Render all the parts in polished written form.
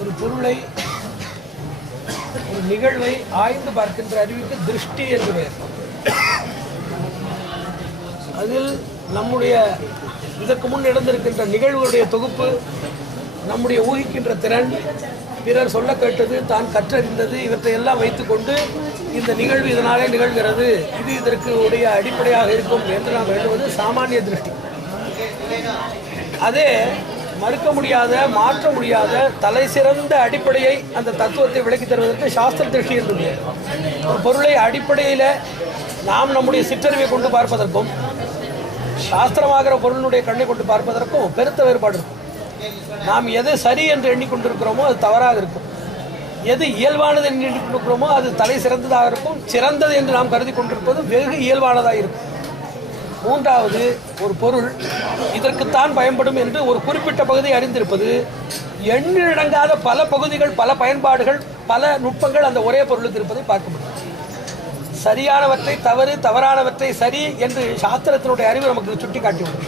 ஒரு பொருளை ஒரு நிகழ்வை ஆய்ந்து பார்க்கின்ற அறிவுக்கு திருஷ்டி என்று பெயர். அதில் நம்முடைய இதற்கு முன் நடந்திருக்கின்ற நிகழ்வுகளுடைய தொகுப்பு, நம்முடைய ஊகிக்கின்ற திறன், பிறர் சொல்ல கேட்டது, தான் கற்றறிந்தது, இவற்றை எல்லாம் வைத்துக்கொண்டு இந்த நிகழ்வு இதனாலே நிகழ்கிறது, இது இதற்கு உடைய அடிப்படையாக இருக்கும் என்று நாம் எழுதுவது சாமானிய திருஷ்டி. அதே மறுக்க முடியாத, மாற்ற முடியாத, தலை சிறந்த அடிப்படையை, அந்த தத்துவத்தை விளக்கி தருவதற்கு சாஸ்திர திருஷ்டி என்று ஒரு பொருளை அடிப்படையில் நாம் நம்முடைய சிற்றறிவை கொண்டு பார்ப்பதற்கும் சாஸ்திரமாகிற பொருளுடைய கண்ணை கொண்டு பார்ப்பதற்கும் பெருத்த வேறுபாடு இருக்கும். நாம் எது சரி என்று எண்ணிக்கொண்டிருக்கிறோமோ அது தவறாக இருக்கும். எது இயல்பானது என்று எண்ணிக்கொண்டிருக்கிறோமோ அது தலை சிறந்ததாக இருக்கும். சிறந்தது என்று நாம் கருதி கொண்டிருப்பது வெகு இயல்பானதாக இருக்கும். மூன்றாவது, ஒரு பொருள் இதற்குத்தான் பயன்படும் என்று ஒரு குறிப்பிட்ட பகுதியை அறிந்திருப்பது. எண்ணிலடங்காத பல பகுதிகள், பல பயன்பாடுகள், பல நுட்பங்கள் அந்த ஒரே பொருளுக்கு இருப்பதை பார்க்க முடியும். சரியானவற்றை தவறு, தவறானவற்றை சரி என்று சாஸ்திரத்தினுடைய அறிவு நமக்கு சுட்டி காட்டிவிடும்.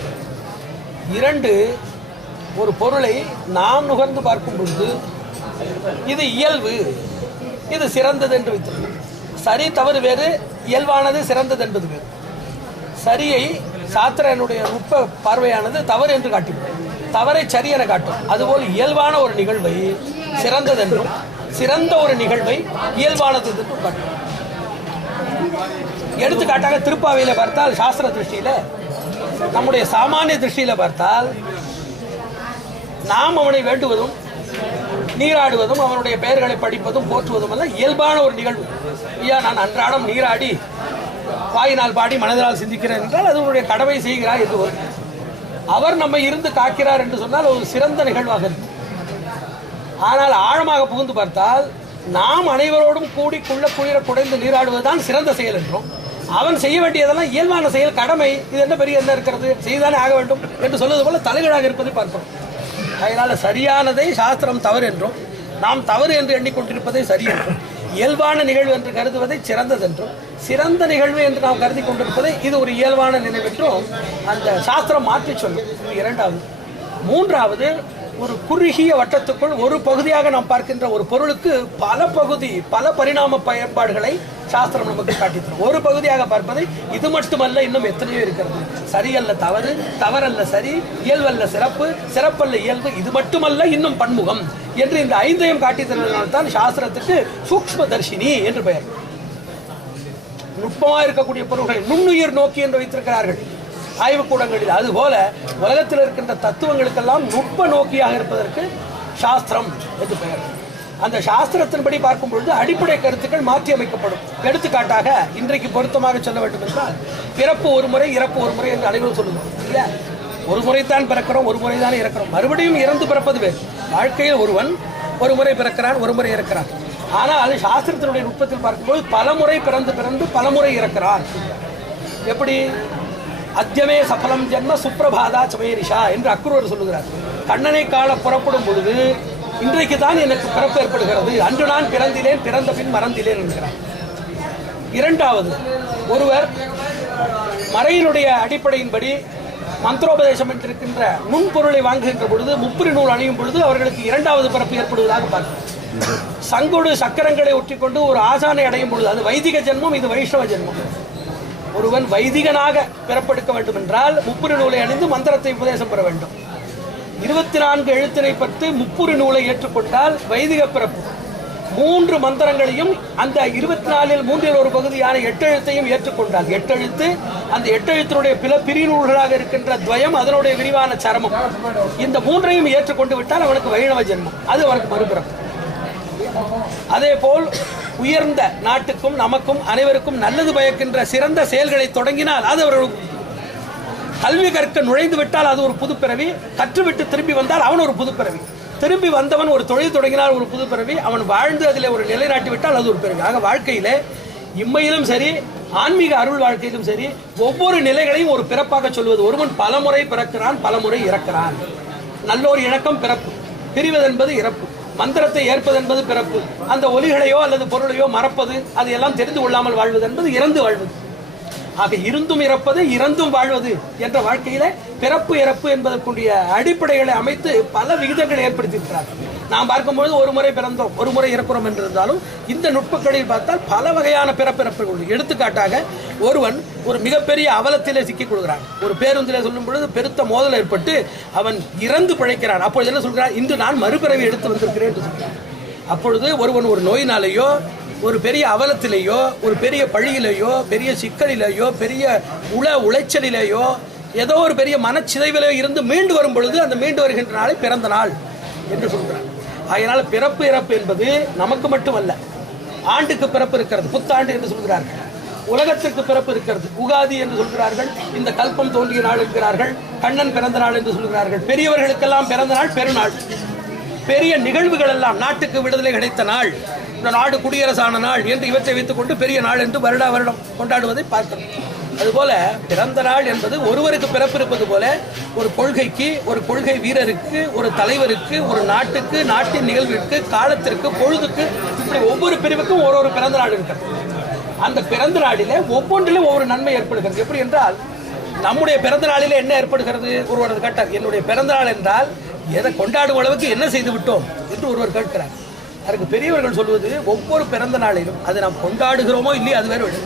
இரண்டு, ஒரு பொருளை நாம் நுகர்ந்து பார்க்கும் பொழுது இது இயல்பு, இது சிறந்தது என்று வைத்திருக்கும். சரி தவறு வேறு, இயல்பானது சிறந்தது என்பது வேறு. சரியை சாஸ்திரனுடைய நுட்ப பார்வையானது தவறு என்று காட்டிவிடும், தவறை சரி என காட்டும். அதுபோல் இயல்பான ஒரு நிகழ்வை சிறந்தது என்றும், சிறந்த ஒரு நிகழ்வை இயல்பானது என்றும் காட்டும். எடுத்துக்காட்டாக திருப்பாவையில பார்த்தால், சாஸ்திர திருஷ்டியில, நம்முடைய சாமானிய திருஷ்டியில பார்த்தால், நாம் அவனை வேண்டுவதும் நீராடுவதும் அவனுடைய பெயர்களை படிப்பதும் போற்றுவதும் அல்ல இயல்பான ஒரு நிகழ்வு. ஐயா, நான் அன்றாடம் நீராடி வாயினால் பாடி மனதினால் சிந்திக்கிறேன் என்றால் அது உன்னுடைய கடமை செய்கிறார் என்று வரும். அவர் நம்மை இருந்து காக்கிறார் என்று சொன்னால் ஒரு சிறந்த நிகழ்வாக இருக்கும். ஆனால் ஆழமாக புகுந்து பார்த்தால், நாம் அனைவரோடும் கூடி குளிர குடைந்து நீராடுவதுதான் சிறந்த செயல் என்றும், அவன் செய்ய வேண்டியதெல்லாம் இயல்பான செயல், கடமை, இது என்ன பெரிய என்ன இருக்கிறது, செய்தானே ஆக வேண்டும் என்று சொல்வது போல தலைகீழாக இருப்பதை பார்க்கிறோம். அதனால சரியானதை சாஸ்திரம் தவறு என்றும், நாம் தவறு என்று எண்ணிக்கொண்டிருப்பதை சரி என்றும், இயல்பான நிகழ்வு என்று கருதுவதை சிறந்ததென்றும், சிறந்த நிகழ்வு என்று நாம் கருதி கொண்டிருப்பதை இது ஒரு இயல்பான நினைவென்றும் அந்த சாஸ்திரம் மாற்றி சொல்லும். இரண்டாவது. மூன்றாவது, ஒரு குறுகிய வட்டத்துக்குள் ஒரு பகுதியாக நாம் பார்க்கின்ற ஒரு பொருளுக்கு பல பகுதி, பல பரிணாம பயன்பாடுகளை சாஸ்திரம் நமக்கு காட்டித்தரும். ஒரு பகுதியாக பார்ப்பதை இது மட்டுமல்ல, இன்னும் எத்தனையோ இருக்கிறது. சரியல்ல தவறு, தவறல்ல சரி, இயல்பல்ல சிறப்பு, சிறப்பல்ல இயல்பு, இது மட்டுமல்ல இன்னும் பன்முகம் என்று இந்த ஐந்தையும் காட்டித் தருவதனால்தான் சாஸ்திரத்துக்கு சூக்ஷ்ம தர்ஷினி என்று பெயர். நுட்பமாக இருக்கக்கூடிய பொருள்களை நுண்ணுயிர் நோக்கி என்று வைத்திருக்கிறார்கள் ஆய்வுக்கூடங்களில். அதுபோல உலகத்தில் இருக்கின்ற தத்துவங்களுக்கெல்லாம் நுட்ப நோக்கியாக இருப்பதற்கு சாஸ்திரம் என்று பெயர். அந்த சாஸ்திரத்தின்படி பார்க்கும் பொழுது அடிப்படை கருத்துக்கள் மாற்றி அமைக்கப்படும். எடுத்துக்காட்டாக இன்றைக்கு பொருத்தமாக சொல்ல வேண்டும் என்றால், பிறப்பு ஒரு முறை, இறப்பு ஒரு முறை என்று அனைவரும் சொல்லுவோம் இல்லையா? ஒரு முறைத்தான் பிறக்கிறோம், ஒரு முறை தானே இறக்கிறோம், மறுபடியும் இறந்து பிறப்பது வேறு. வாழ்க்கையில் ஒருவன் ஒரு முறை பிறக்கிறான், ஒரு முறை இறக்கிறான். ஆனால் சாஸ்திரத்தினுடைய நுட்பத்தில் பார்க்கும்போது பல முறை பிறந்து பிறந்து பல முறை இறக்கிறான். எப்படி? அத்தியமே சபலம் ஜென்ம சுப்ரபாதா சமேரிஷா என்று அக்ரூர் சொல்லுகிறார். கண்ணனை காண புறப்படும் பொழுது இன்றைக்கு தான் எனக்கு பிறப்பு ஏற்படுகிறது, அன்று நான் பிறந்திலேன், பிறந்த பின் மறந்திலேன் என்கிறார். இரண்டாவது, ஒருவர் மறையினுடைய அடிப்படையின்படி மந்திரோபதேசம் என்றிருக்கின்ற நுண்பொருளை வாங்குகின்ற பொழுது, முப்புரி நூல் அணியும் பொழுது அவர்களுக்கு இரண்டாவது பிறப்பு ஏற்படுவதாக பார்க்கிறோம். சங்கொடு சக்கரங்களை ஒட்டிக்கொண்டு ஒரு ஆசானை அடையும் பொழுது, அது வைதிக ஜென்மம், இது வைஷ்ணவ ஜென்மம். ஒருவன் வைதிகனாக பிறப்பெடுக்க வேண்டும் என்றால் முப்புரி நூலை அணிந்து மந்திரத்தை உபதேசம் பெற வேண்டும். 24 எழுத்தினை பற்றி முப்புரி நூலை ஏற்றுக்கொண்டால் வைதிக பிறப்பு. 3 மந்திரங்களையும் அந்த 24இல் 3இல் ஒரு பகுதியான 8 எழுத்தையும் ஏற்றுக்கொண்டால் 8 எழுத்து, அந்த 8 எழுத்தினுடைய பிற பிரிநூல்களாக இருக்கின்ற துவயம், அதனுடைய விரிவான சரமம், இந்த 3ஐயும் ஏற்றுக்கொண்டு விட்டால் அவனுக்கு வைணவ ஜென்மம், அது அவனுக்கு மறுபிறப்பு. அதே போல் உயர்ந்த நாட்டுக்கும் நமக்கும் அனைவருக்கும் நல்லது பயக்கின்ற சிறந்த செயல்களை தொடங்கினால் அது அவர்கள் கல்வி கற்க நுழைந்து விட்டால் அது ஒரு புதுப்பிறவி. கற்றுவிட்டு திரும்பி வந்தால் அவன் ஒரு புதுப்பிறவி. திரும்பி வந்தவன் ஒரு தொழில் தொடங்கினால் ஒரு புதுப்பிறவி. அவன் வாழ்ந்து அதில் ஒரு நிலைநாட்டி விட்டால் அது ஒரு பிறவி. ஆக வாழ்க்கையிலே இம்மையிலும் சரி, ஆன்மீக அருள் வாழ்க்கையிலும் சரி, ஒவ்வொரு நிலைகளையும் ஒரு பிறப்பாக சொல்வது. ஒருவன் பலமுறை பிறக்கிறான், பலமுறை இறக்கிறான். நல்லோர் இணக்கம் பிறப்பு, பிரிவதென்பது இறப்பு. மந்திரத்தை ஏற்பது என்பது பிறப்பு. அந்த ஒலிகளையோ அல்லது பொருளையோ மறப்பது, அது எல்லாம் தெரிந்து கொள்ளாமல் வாழ்வது என்பது இறந்து வாழ்வது. ஆக இருந்தும் இறப்பது இறந்தும் வாழ்வது என்ற வாழ்க்கையில பிறப்பு இறப்பு என்பதற்குரிய அடிப்படைகளை அமைத்து பல விகிதங்களை ஏற்படுத்தியிருக்கிறார்கள். நாம் பார்க்கும்போது ஒரு முறை பிறந்தோம் ஒரு முறை இறக்குறோம் என்று இருந்தாலும் இந்த நுட்பக்கடையில் பார்த்தால் பல வகையான பிறப்பிறப்புகள். எடுத்துக்காட்டாக ஒருவன் ஒரு மிகப்பெரிய அவலத்திலே சிக்கிக் கொள்கிறான். ஒரு பேருந்திலே சொல்லும் பொழுது பெருத்த மோதல் ஏற்பட்டு அவன் இறந்து பிழைக்கிறான். அப்பொழுது என்ன சொல்கிறான்? இன்று நான் மறுபிறவி எடுத்து வந்திருக்கிறேன் என்று சொல்கிறான். அப்பொழுது ஒருவன் ஒரு நோயினாலேயோ ஒரு பெரிய அவலத்திலேயோ ஒரு பெரிய பழியிலேயோ பெரிய சிக்கலிலேயோ பெரிய உளைச்சலிலேயோ ஏதோ ஒரு பெரிய மனச்சிதைவிலேயோ இருந்து மீண்டு வரும் பொழுது அந்த மீண்டு வருகின்ற நாளை பிறந்த நாள் என்று சொல்கிறார். அதனால் பிறப்பு இறப்பு என்பது நமக்கு மட்டுமல்ல, ஆண்டுக்கு பிறப்பு இருக்கிறது, புத்தாண்டு என்று சொல்கிறார்கள். உலகத்திற்கு பிறப்பு இருக்கிறது, உகாதி என்று சொல்கிறார்கள். இந்த கல்பம் தோன்றிய நாள் என்கிறார்கள். கண்ணன் பிறந்த நாள் என்று சொல்கிறார்கள். பெரியவர்களுக்கெல்லாம் பிறந்த நாள் பெருநாள். பெரிய நிகழ்வுகள் எல்லாம் நாட்டுக்கு விடுதலை கிடைத்த நாள், இந்த நாடு குடியரசான நாள் என்று இவற்றை வைத்துக் கொண்டு பெரிய நாள் என்று வருடம் கொண்டாடுவதை பார்க்கிறோம். அதுபோல பிறந்த நாள் என்பது ஒருவருக்கு பிறப்பிருப்பது போல ஒரு கொள்கைக்கு, ஒரு கொள்கை வீரருக்கு, ஒரு தலைவருக்கு, ஒரு நாட்டுக்கு, நாட்டின் நிகழ்விற்கு, காலத்திற்கு, பொழுதுக்கு, இப்படி ஒவ்வொரு பிரிவுக்கும் ஒரு பிறந்த நாள் இருக்கிறது. அந்த பிறந்த நாளிலே ஒவ்வொன்றிலும் ஒவ்வொரு நன்மை ஏற்படுகிறது. எப்படி என்றால் நம்முடைய பிறந்த நாளிலே என்ன ஏற்படுகிறது? ஒருவர் கேட்டார், என்னுடைய பிறந்த நாள் என்றால் எதை கொண்டாடும் அளவுக்கு என்ன செய்து விட்டோம் என்று ஒருவர் கேட்கிறார். அதுக்கு பெரியவர்கள் சொல்வது, ஒவ்வொரு பிறந்த நாளிலும் அதை நாம் கொண்டாடுகிறோமோ இல்லையோ அது வேறு விட,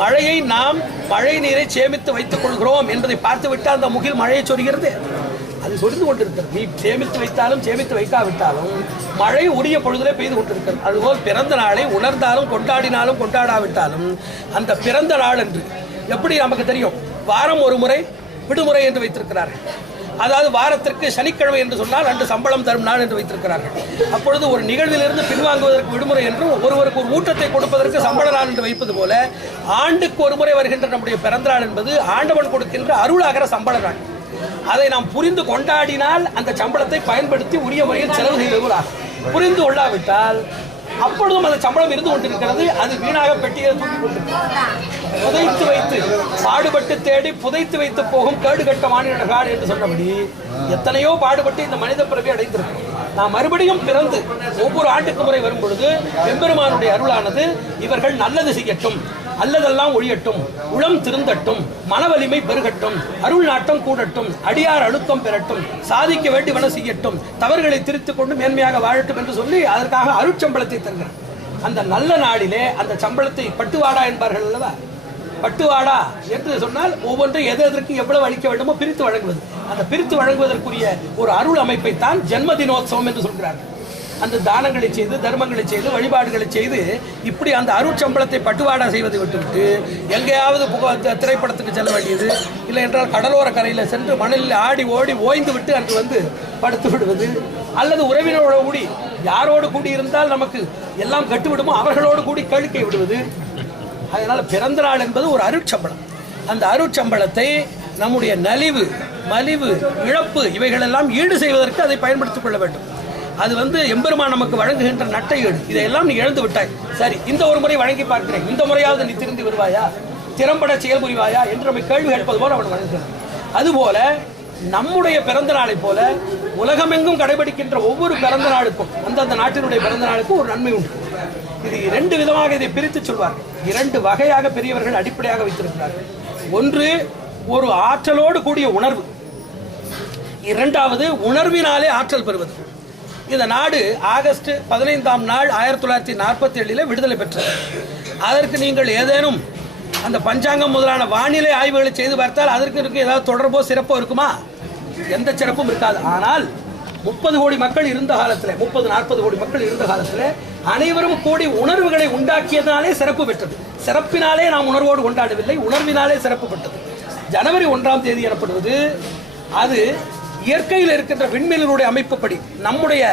மழையை நாம் மழை நீரை சேமித்து வைத்துக் கொள்கிறோம் என்பதை பார்த்து விட்டால் அந்த முகில் மழையை சொரிகிறது, அது சொரிந்து கொண்டிருக்கிறது. நீ சேமித்து வைத்தாலும் சேமித்து வைக்காவிட்டாலும் மழை உரிய பொழுதிலே பெய்து கொண்டிருக்கிறது. அதுபோல் பிறந்த நாளை உணர்ந்தாலும் கொண்டாடினாலும் கொண்டாடாவிட்டாலும் அந்த பிறந்த நாள் என்று எப்படி நமக்கு தெரியும்? வாரம் ஒரு முறை விடுமுறை என்று வைத்திருக்கிறார்கள். அதாவது வாரத்திற்கு சனிக்கிழமை என்று சொன்னால் அன்று சம்பளம் தரும் நாள் என்று வைத்திருக்கிறார்கள். அப்பொழுது ஒரு நிகழ்விலிருந்து பின்வாங்குவதற்கு விடுமுறை என்றும் ஒருவருக்கு ஒரு ஊட்டத்தை கொடுப்பதற்கு சம்பள நாள் என்று வைப்பது போல ஆண்டுக்கு ஒரு முறை வருகின்ற நம்முடைய பிறந்த நாள் என்பது ஆண்டவன் கொடுக்கின்ற அருளாகிற சம்பள நாள். அதை நாம் புரிந்து கொண்டாடினால் அந்த சம்பளத்தை பயன்படுத்தி உரிய முறையில் செலவு செய்வதாக, புரிந்து கொள்ளாவிட்டால் அப்பொழுதும் அந்த சம்பளம் இருந்து கொண்டிருக்கிறது, அது வீணாக பெட்டியை தூக்கி கொண்டிருக்கிறது. புதைத்து வைத்து பாடுபட்டு தேடி புதைத்து வைத்து போகும் கேடு கட்ட மாநிலகாடு என்று சொன்னபடி எத்தனையோ பாடுபட்டு இந்த மனித பிறவி அடைந்திருக்கும். நாம் மறுபடியும் பிறந்து ஒவ்வொரு ஆண்டுக்கு முறை வரும் பொழுது எம்பெருமானுடைய அருளானது இவர்கள் நல்லது செய்யட்டும், அல்லதெல்லாம் ஒழியட்டும், உளம் திருந்தட்டும், மன வலிமை பெருகட்டும், அருள் நாட்டம் கூடட்டும், அடியார் அழுத்தம் பெறட்டும், சாதிக்க வேண்டியவன செய்யட்டும், தவறுகளை திருத்திக் கொண்டு மேன்மையாக வாழட்டும் என்று சொல்லி அதற்காக அருட்சம்பளத்தை தருகிறார். அந்த நல்ல நாளிலே அந்த சம்பளத்தை பட்டுவாடா என்பார்கள் அல்லவா? பட்டுவாடா என்று சொன்னால் ஒவ்வொன்றும் எதற்கு எவ்வளவு அளிக்க வேண்டுமோ பிரித்து வழங்குவது. அந்த பிரித்து வழங்குவதற்குரிய ஒரு அருள் அமைப்பை தான் ஜென்மதினோத்சவம் என்று சொல்கிறார்கள். அந்த தானங்களை செய்து, தர்மங்களை செய்து, வழிபாடுகளை செய்து, இப்படி அந்த அருட்சம்பளத்தை பட்டுவாடா செய்வதை விட்டுவிட்டு எங்கேயாவது திரைப்படத்துக்கு செல்ல வேண்டியது, இல்லை என்றால் கடலோர கரையில் சென்று மணலில் ஆடி ஓடி ஓய்ந்து விட்டு அன்று வந்து படுத்து விடுவது, அல்லது உறவினரோடு கூடி யாரோடு கூடி இருந்தால் நமக்கு எல்லாம் கட்டுவிடுமோ அவர்களோடு கூடி கழுக்கை விடுவது. அதனால் பிறந்த நாள் என்பது ஒரு அருட்சம்பளம். அந்த அருட்சம்பளத்தை நம்முடைய நலிவு, மலிவு, இழப்பு இவைகளெல்லாம் ஈடு செய்வதற்கு அதை பயன்படுத்திக் கொள்ள வேண்டும். அது எம்பெருமான் நமக்கு வழங்குகின்ற நட்டை ஈடு. இதையெல்லாம் நீ இழந்து விட்டாய், சரி இந்த ஒரு முறை வழங்கி பார்க்கிறேன், இந்த முறையாவது நீ திருந்தி வருவாயா, திறம்பட செயல்புரிவாயா என்று நம்மை கேள்வி கேட்பது போல அவன் வழங்குகிறான். அதுபோல நம்முடைய பிறந்த நாளை போல உலகமெங்கும் கடைபிடிக்கின்ற ஒவ்வொரு பிறந்த நாளுக்கும் அந்தந்த நாட்டினுடைய பிறந்த நாளுக்கும் ஒரு நன்மை உண்டு. இது இரண்டு விதமாக இதை பிரித்து சொல்வார்கள். இரண்டு வகையாக பெரியவர்கள் அடிப்படையாக வைத்திருக்கிறார்கள். ஒன்று ஒரு ஆற்றலோடு கூடிய உணர்வு, இரண்டாவது உணர்வினாலே ஆற்றல் பெறுவது. இந்த நாடு ஆகஸ்ட் 15ஆம் நாள் 1947 விடுதலை பெற்றது. அதற்கு நீங்கள் ஏதேனும் அந்த பஞ்சாங்கம் முதலான வானிலை ஆய்வுகளை செய்து பார்த்தால் அதற்கு ஏதாவது தொடர்போ சிறப்போ இருக்குமா? எந்த சிறப்பும் இருக்காது. ஆனால் 30 கோடி மக்கள் இருந்த காலத்தில், 30-40 கோடி மக்கள் இருந்த காலத்தில் அனைவரும் கூடி உணர்வுகளை உண்டாக்கியதனாலே சிறப்பு பெற்றது. சிறப்பினாலே நாம் உணர்வோடு கொண்டாடவில்லை, உணர்வினாலே சிறப்பு பெற்றது. ஜனவரி 1ஆம் தேதி எனப்படுவது அது இயற்கையில் இருக்கின்ற விண்மீன்களுடைய அமைப்புப்படி நம்முடைய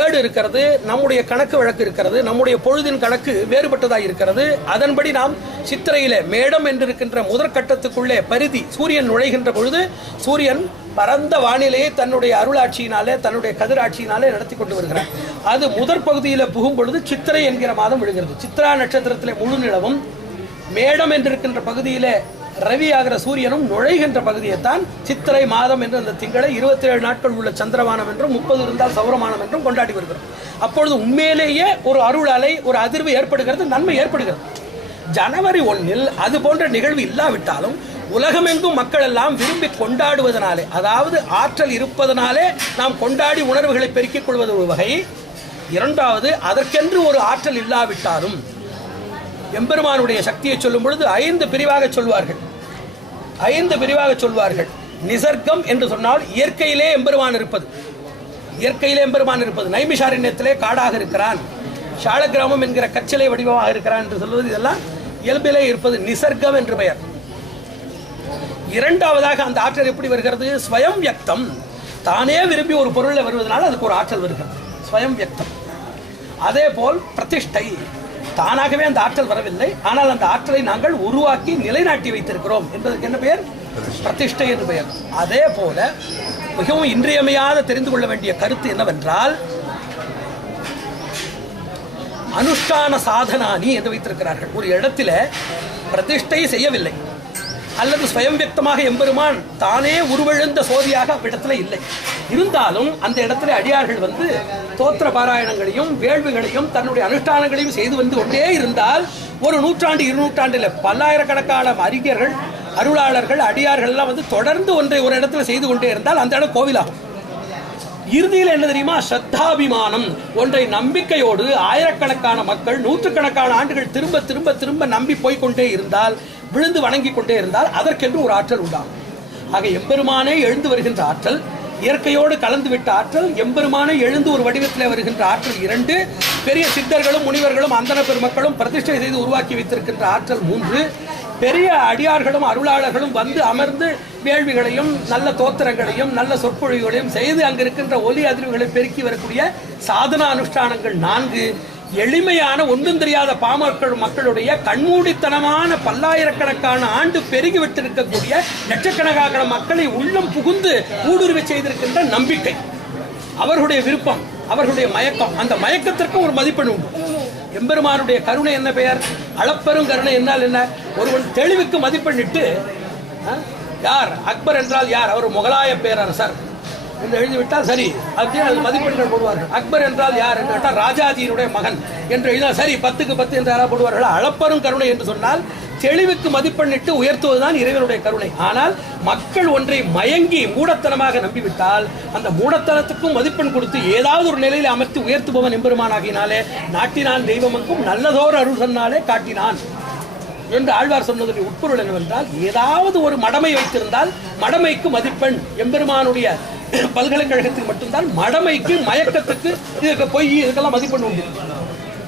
ஏடு இருக்கிறது, நம்முடைய கணக்கு வழக்கு இருக்கிறது, நம்முடைய பொழுதின் கணக்கு வேறுபட்டதாக இருக்கிறது. அதன்படி நாம் சித்திரையிலே மேடம் என்றிருக்கின்ற முதற்கட்டத்துக்குள்ளே பரிதி சூரியன் நுழைகின்ற பொழுது சூரியன் பரந்த வானிலையை தன்னுடைய அருளாட்சியினாலே, தன்னுடைய கதிராட்சியினாலே நடத்தி கொண்டு வருகிறார். அது முதற் பகுதியில் புகும் பொழுது சித்திரை என்கிற மாதம் விழுகிறது. சித்ரா நட்சத்திரத்திலே முழு நிலவும், மேடம் என்றிருக்கின்ற பகுதியிலே ரவி ஆகிற சூரியனும் நுழைகின்ற பகுதியைத்தான் சித்திரை மாதம் என்று அந்த திங்களை 27 நாட்கள் உள்ள சந்திரமானம் என்றும் 30 இருந்தால் சௌரமானம் என்றும் கொண்டாடி வருகிறோம். அப்பொழுது உண்மையிலேயே ஒரு அருள் அலை, ஒரு அதிர்வு ஏற்படுகிறது, நன்மை ஏற்படுகிறது. ஜனவரி 1 அது போன்ற நிகழ்வு இல்லாவிட்டாலும் உலகமெங்கும் மக்கள் எல்லாம் விரும்பி கொண்டாடுவதனாலே, அதாவது ஆற்றல் இருப்பதனாலே நாம் கொண்டாடி உணர்வுகளை பெருக்கிக் கொள்வது ஒரு வகை. இரண்டாவது, அதற்கென்று ஒரு ஆற்றல் இல்லாவிட்டாலும் எம்பெருமானுடைய சக்தியை சொல்லும் பொழுது 5 பிரிவாக சொல்வார்கள். 5 பிரிவாக சொல்வார்கள். நிசர்க்கம் என்று சொன்னால் இயற்கையிலே எம்பெருமான் இருப்பது. இயற்கையிலே எம்பெருமான் இருப்பது. நைமிஷாரண்யத்திலே காடாக இருக்கிறான், சாலக்கிராமம் என்கிற கச்சிலை வடிவமாக இருக்கிறான் என்று சொல்வது, இதெல்லாம் இயல்பிலே இருப்பது நிசர்க்கம் என்று பெயர். இரண்டாவதாக அந்த ஆற்றல் எப்படி வருகிறது? ஸ்வயம் வியக்தம். தானே விரும்பி ஒரு பொருளை வருவதனால அதுக்கு ஒரு ஆற்றல் வருகிறது, ஸ்வயம் வியக்தம். அதே போல் பிரதிஷ்டை, தானாகவே அந்த ஆற்றல் வரவில்லை, ஆனால் அந்த ஆற்றலை நாங்கள் உருவாக்கி நிலைநாட்டி வைத்திருக்கிறோம் என்பதற்கு என்ன பெயர்? பிரதிஷ்டை என்று பெயர். அதே போல மிகவும் இன்றியமையாத தெரிந்து கொள்ள வேண்டிய கருத்து என்னவென்றால், அனுஷ்டான சாதனானி என்று வைத்திருக்கிறார்கள். ஒரு இடத்துல பிரதிஷ்டை செய்யவில்லை அல்லது ஸ்வயம் வியக்தமாக எம்பெருமான் தானே உருவெழுந்த சோதியாக அவ்விடத்துல இல்லை. இருந்தாலும் அந்த இடத்துல அடியார்கள் வந்து தோத்திர பாராயணங்களையும் வேள்விகளையும் தன்னுடைய அனுஷ்டானங்களையும் செய்து வந்து கொண்டே இருந்தால், ஒரு நூற்றாண்டு 2 நூற்றாண்டில் பல்லாயிரக்கணக்கான அறிஞர்கள், அருளாளர்கள், அடியார்கள் எல்லாம் வந்து தொடர்ந்து ஒன்றை ஒரு இடத்துல செய்து கொண்டே இருந்தால் அந்த இடம் கோவிலாகும். இறுதியில் என்ன தெரியுமா? ஸ்ரத்தாபிமானம். ஒன்றை நம்பிக்கையோடு ஆயிரக்கணக்கான மக்கள் நூற்றுக்கணக்கான ஆண்டுகள் திரும்ப திரும்ப திரும்ப நம்பி போய்கொண்டே இருந்தால், விழுந்து வணங்கி கொண்டே இருந்தால் அதற்கென்று ஒரு ஆற்றல் உண்டாகும். ஆக எம்பெருமானே எழுந்து வருகின்ற ஆற்றல், இயற்கையோடு கலந்துவிட்ட ஆற்றல், எம்பெருமானே எழுந்து ஒரு வடிவத்தில் வருகின்ற ஆற்றல் 2, பெரிய சித்தர்களும் முனிவர்களும் அந்தன பெருமக்களும் பிரதிஷ்டை செய்து உருவாக்கி வைத்திருக்கின்ற ஆற்றல் 3, பெரிய அடியார்களும் அருளாளர்களும் வந்து அமர்ந்து வேள்விகளையும் நல்ல தோத்திரங்களையும் நல்ல சொற்பொழிவுகளையும் செய்து அங்கிருக்கின்ற ஒலி அதிர்வுகளை பெருக்கி வரக்கூடிய சாதன அனுஷ்டானங்கள் 4, எளிமையான ஒன்றும் தெரியாத மக்களுடைய கண்மூடித்தனமான பல்லாயிரக்கணக்கான ஆண்டு பெருகிவிட்டிருக்கக்கூடிய லட்சக்கணக்கான மக்களை உள்ளம் புகுந்து ஊடுருவி செய்திருக்கின்ற நம்பிக்கை, அவர்களுடைய விருப்பம், அவர்களுடைய மயக்கம். அந்த மயக்கத்திற்கு ஒரு மதிப்பெண் உண்டு. எம்பெருமானுடைய கருணை என்ன பெயர்? அளப்பெரும் கருணை. என்னால் என்ன? ஒருவன் தெளிவுக்கு மதிப்பெண்ணிட்டு, யார் அக்பர் என்றால் யார்? அவர் முகலாய பேரரசர் என்று எழுதிவிட்டால் சரி, அப்படின்னு அது மதிப்பெண்கள் போடுவார்கள். அக்பர் என்றால் யார் என்று கேட்டால் ராஜாஜியினுடைய மகன் என்று எழுதினால் சரி, 10க்கு 10 என்று யாராவது போடுவார்கள். அளப்பெரும் கருணை என்று சொன்னால் தெளிவுக்கு மதிப்பெண்ணிட்டு உயர்த்துவதுதான் இறைவனுடைய கருணை. ஆனால் மக்கள் ஒன்றை மயங்கி மூடத்தனமாக நம்பிவிட்டால் அந்த மூடத்தனத்துக்கும் மதிப்பெண் கொடுத்து ஏதாவது ஒரு நிலையில் அமர்த்தி உயர்த்துபவன் எம்பெருமானாகினாலே, நாட்டினான் தெய்வமக்கும் நல்லதோர் அருள் சொன்னாலே காட்டினான் என்று ஆழ்வார் சொன்னதுடைய உட்பொருள் என்னவென்றால், ஏதாவது ஒரு மடமை வைத்திருந்தால் மடமைக்கு மதிப்பெண். எம்பெருமானுடைய பல்கலைக்கழகத்தில் மட்டும்தான் மடமைக்கு, மயக்கத்துக்கு, இதுக்கு பொய், இதுக்கெல்லாம் மதிப்பெண் உண்டு.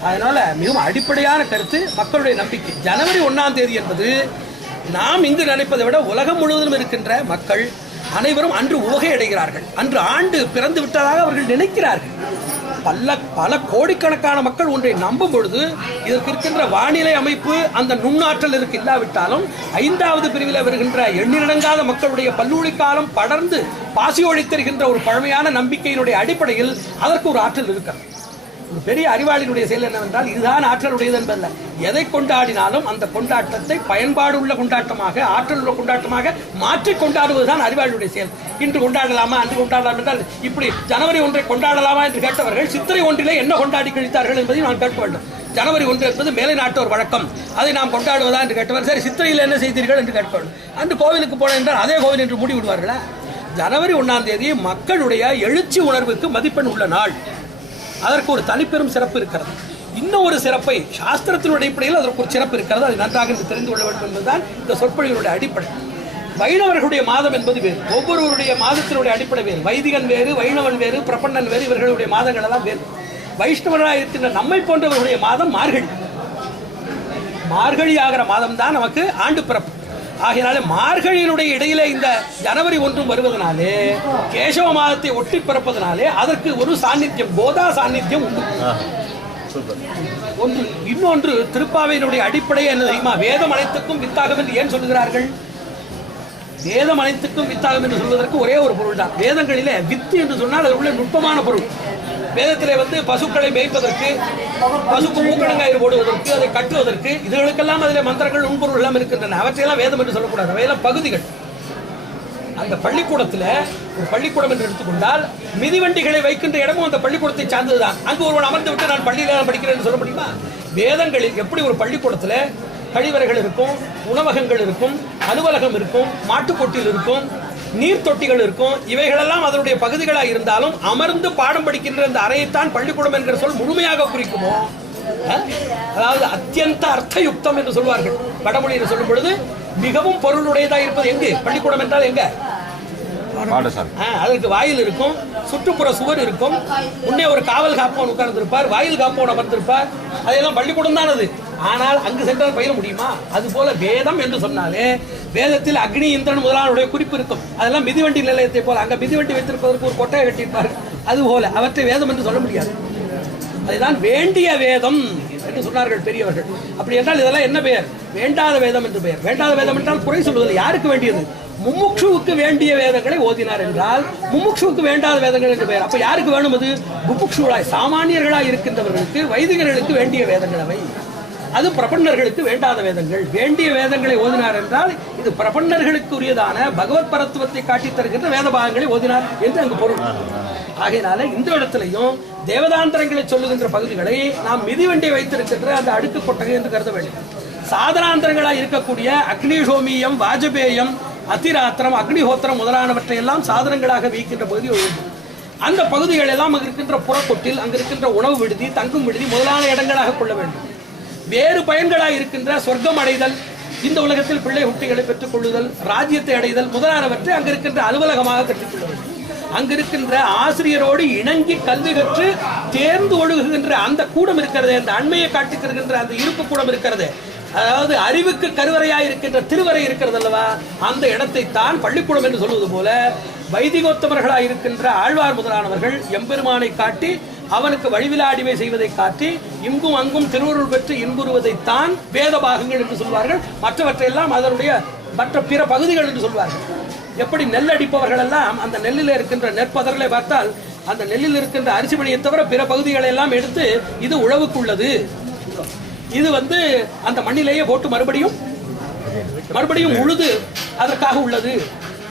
அதனால மிகவும் அடிப்படையான கருத்து மக்களுடைய நம்பிக்கை. ஜனவரி 1ஆம் தேதி என்பது நாம் இங்கு நினைப்பதை விட உலகம் முழுவதும் இருக்கின்ற மக்கள் அனைவரும் அன்று உவகை அடைகிறார்கள். அன்று ஆண்டு பிறந்து விட்டதாக அவர்கள் நினைக்கிறார்கள். பல கோடிக்கணக்கான மக்கள் ஒன்றை நம்பும் பொழுது இதற்கு இருக்கின்ற வானிலை அமைப்பு, அந்த நுண்ணாற்றல் இருக்கு இல்லாவிட்டாலும் 5வது பிரிவில் வருகின்ற எண்ணிலடங்காத மக்களுடைய பல்லூழி காலம் படர்ந்து பாசி ஒழித்தருகின்ற ஒரு பழமையான நம்பிக்கையினுடைய அடிப்படையில் அதற்கு ஒரு ஆற்றல் இருக்கிறது. ஒரு பெரிய அறிவாளியினுடைய செயல் என்னவென்றால், இதுதான் ஆற்றலுடையது என்பதல்ல, எதை கொண்டாடினாலும் அந்த கொண்டாட்டத்தை பயன்பாடு உள்ள கொண்டாட்டமாக, ஆற்றல் உள்ள கொண்டாட்டமாக மாற்றி கொண்டாடுவதுதான் அறிவாளியுடைய செயல். இன்று கொண்டாடலாமா, அன்று கொண்டாடலாம் என்றால், இப்படி ஜனவரி 1 கொண்டாடலாமா என்று கேட்டவர்கள் சித்திரை 1 என்ன கொண்டாடி கழித்தார்கள் என்பதை நான் கேட்க வேண்டும். ஜனவரி 1 என்பது மேலை நாட்டோர் வழக்கம், அதை நாம் கொண்டாடுவதா என்று கேட்டவர், சரி சித்திரையில் என்ன செய்தீர்கள் என்று கேட்க வேண்டும். அன்று கோவிலுக்கு போன என்றால் அதே கோவில் என்று மூடி விடுவார்களா? ஜனவரி 1ஆம் தேதி மக்களுடைய எழுச்சி உணர்வுக்கு மதிப்பெண் உள்ள நாள். அதற்கு ஒரு தனிப்பெரும் சிறப்பு இருக்கிறது. இன்னும் ஒரு சிறப்பை சாஸ்திரத்தினுடைய அடிப்படையில் அதற்கு ஒரு சிறப்பு இருக்கிறது. அது நன்றாக தெரிந்து கொள்ள வேண்டும் என்பதுதான் இந்த சொற்பொழிவுடைய அடிப்படை. வைணவர்களுடைய மாதம் என்பது வேறு, ஒவ்வொருவருடைய மாதத்தினுடைய அடிப்படை வேறு. வைதிகன் வேறு, வைணவன் வேறு, பிரபன்னன் வேறு, இவர்களுடைய மாதங்கள் எல்லாம் வேறு. வைஷ்ணவர்களாக இருக்கின்ற நம்மை போன்றவர்களுடைய மாதம் மார்கழி. மார்கழி ஆகிற மாதம் தான் நமக்கு ஆண்டு பிறப்பு. ஆகையினாலே மார்கழியினுடைய இடையிலே இந்த ஜனவரி 1 வருவதனாலே, கேசவ மாதத்தை ஒட்டி பிறப்பதனாலே அதற்கு ஒரு சாநித்தியம், கோதா சாநித்தியம் உண்டு. ஒன்று. இன்னொன்று, திருப்பாவையினுடைய அடிப்படை என்ன தெரியுமா? வேதம் அனைத்துக்கும் வித்தாகம் என்று ஏன் சொல்லுகிறார்கள்? வேதம் அனைத்துக்கும் வித்தாகம் என்று சொல்வதற்கு ஒரே ஒரு பொருள் தான். வேதங்களிலே வித்து என்று சொன்னால் அது உள்ள நுட்பமான பொருள். வேதத்திலே வந்து பசுக்களை மேய்ப்பதற்கு, பசுக்கு மூக்கணங்காயிறு போடுவதற்கு, அதை கட்டுவதற்கு, இதுகளுக்கெல்லாம் அதில் மந்திரங்கள் உண்பொருள் எல்லாம் இருக்கின்றன. அவற்றையெல்லாம் வேதம் என்று சொல்லக்கூடாது, அவையெல்லாம் பகுதிகள். அந்த பள்ளிக்கூடத்தில் ஒரு பள்ளிக்கூடம் என்று எடுத்துக்கொண்டால் மிதிவண்டிகளை வைக்கின்ற இடமும் அந்த பள்ளிக்கூடத்தை சார்ந்ததுதான். அங்கு ஒருவன் அமர்ந்து விட்டு நான் பள்ளியில் படிக்கிறேன் என்று சொல்ல முடியுமா? வேதங்களில் எப்படி ஒரு பள்ளிக்கூடத்தில் கழிவறைகள் இருக்கும், உணவகங்கள் இருக்கும், அலுவலகம் இருக்கும், மாட்டுக்கொட்டில் இருக்கும், நீர் தொட்டிகள் இருக்கும். இவைகளெல்லாம் அதனுடைய பகுதிகளாக இருந்தாலும் அமர்ந்து பாடம் படிக்கின்ற அந்த அறையைத்தான் பள்ளிக்கூடம் என்கிற சொல் முழுமையாக குறிக்குமோ? அதாவது அத்தியந்த அர்த்தயுக்தம் என்று சொல்வார்கள். வடமொழியில் சொல்லும் பொழுது மிகவும் பொருளுடையதாக இருப்பது எங்கு? பள்ளிக்கூடம் என்றால் எங்க? அதற்கு வாயில் இருக்கும், சுற்றுப்புற சுவர் இருக்கும், முன்னே ஒரு காவல் காப்பவன் உட்கார்ந்திருப்பார், வாயில் காப்பவன் அமர்ந்திருப்பார். அதெல்லாம் பள்ளிக்கூடம் தான் அது. ஆனால் அங்கு சென்றால் பயில முடியுமா? அது போல வேதம் என்று சொன்னாலே வேதத்தில் அக்னி, இந்திரன் முதலானுடைய குறிப்பு இருக்கும். அதெல்லாம் மிதிவண்டி நிலையத்தை போல அங்க மிதிவண்டி வைத்திருப்பதற்கு ஒரு கொட்டையை கட்டியிருப்பார்கள். அது போல அவற்றை வேதம் என்று சொல்ல முடியாது. அதுதான் வேண்டிய வேதம் என்று சொன்னார்கள் பெரியவர்கள். அப்படி என்றால் இதெல்லாம் என்ன பெயர்? வேண்டாத வேதம் என்று பெயர். வேண்டாத வேதம் என்றால் குறை சொல்வதில்லை. யாருக்கு வேண்டியது? முமுட்சுவுக்கு வேண்டிய வேதங்களை ஓதினார் என்றால் முமுட்சுவுக்கு வேண்டாத வேதங்கள் என்று பெயர். அப்ப யாருக்கு வேணும் அது? புபுக்ஷுவாய் சாமானியர்களாய் இருக்கின்றவர்களுக்கு, வைதிகர்களுக்கு வேண்டிய வேதங்கள் அவை. அது பிரபன்னர்களுக்கு வேண்டாத வேதங்கள். வேண்டிய வேதங்களை ஓதினார் என்றால் இது பிரபன்னர்களுக்கு உரியதான பகவத் பரத்துவத்தை காட்டித் தருகின்ற வேத பாகங்களை ஓதினார் என்று அங்கு பொருள். ஆகையினால இந்த இடத்திலையும் தேவதாந்திரங்களை சொல்லுகின்ற பகுதிகளை நாம் மிதிவண்டியை வைத்திருக்கின்ற அந்த அடுக்கு கொட்டகை என்று கருத வேண்டும். சாதனாந்திரங்களாக இருக்கக்கூடிய அக்னிஷோமியம், வாஜபேயம், அதிராத்திரம், அக்னிஹோத்திரம் முதலானவற்றை எல்லாம் சாதனங்களாக வைக்கின்ற பகுதி ஒழுங்கு. அந்த பகுதிகள் எல்லாம் அங்கு இருக்கின்ற புறக்கொட்டில், அங்கு இருக்கின்ற உணவு விடுதி, தங்கும் விடுதி முதலான இடங்களாக கொள்ள வேண்டும். வேறு பயன்களாக இருக்கின்ற சொர்க்கம் அடைதல், இந்த உலகத்தில் பிள்ளை குட்டிகளை பெற்றுக் கொள்ளுதல், ராஜ்யத்தை அடைதல் முதலானவற்றை அங்கு இருக்கின்ற அலுவலகமாக கற்றுக்கொள்ள வேண்டும். அங்கிருக்கின்ற ஆசிரியரோடு இணங்கி கல்வி கற்று தேர்ந்து ஒழுகுகின்ற அந்த கூடம் இருக்கிறது, அந்த அண்மையை காட்டுகின்ற அந்த இருப்பு கூடம் இருக்கிறது, அதாவது அறிவுக்கு கருவறையாக இருக்கின்ற திருவறை இருக்கிறது அல்லவா, அந்த இடத்தை தான் பள்ளிக்கூடம் என்று சொல்வது போல வைதிகோத்தமர்களாக இருக்கின்ற ஆழ்வார் முதலானவர்கள் எம்பெருமானை காட்டி அவனுக்கு வழிவிலா அடிமை செய்வதை காட்டி இங்கும் அங்கும் திருவருள் பெற்று இன்புறுவதைத்தான் வேத பாகங்கள் என்று சொல்வார்கள். மற்றவற்றையெல்லாம் அதனுடைய மற்ற பிற பகுதிகள் என்று சொல்வார்கள். எப்படி நெல் அடிப்பவர்கள் எல்லாம் அந்த நெல்லில் இருக்கின்ற நெற்பதர்களை பார்த்தால் அந்த நெல்லில் இருக்கின்ற அரிசி மணியை தவிர பிற பகுதிகளை எல்லாம் எடுத்து இது உழவுக்குள்ளது, இது அந்த மண்ணிலேயே போட்டு மறுபடியும் உழுது அதற்காக உள்ளது,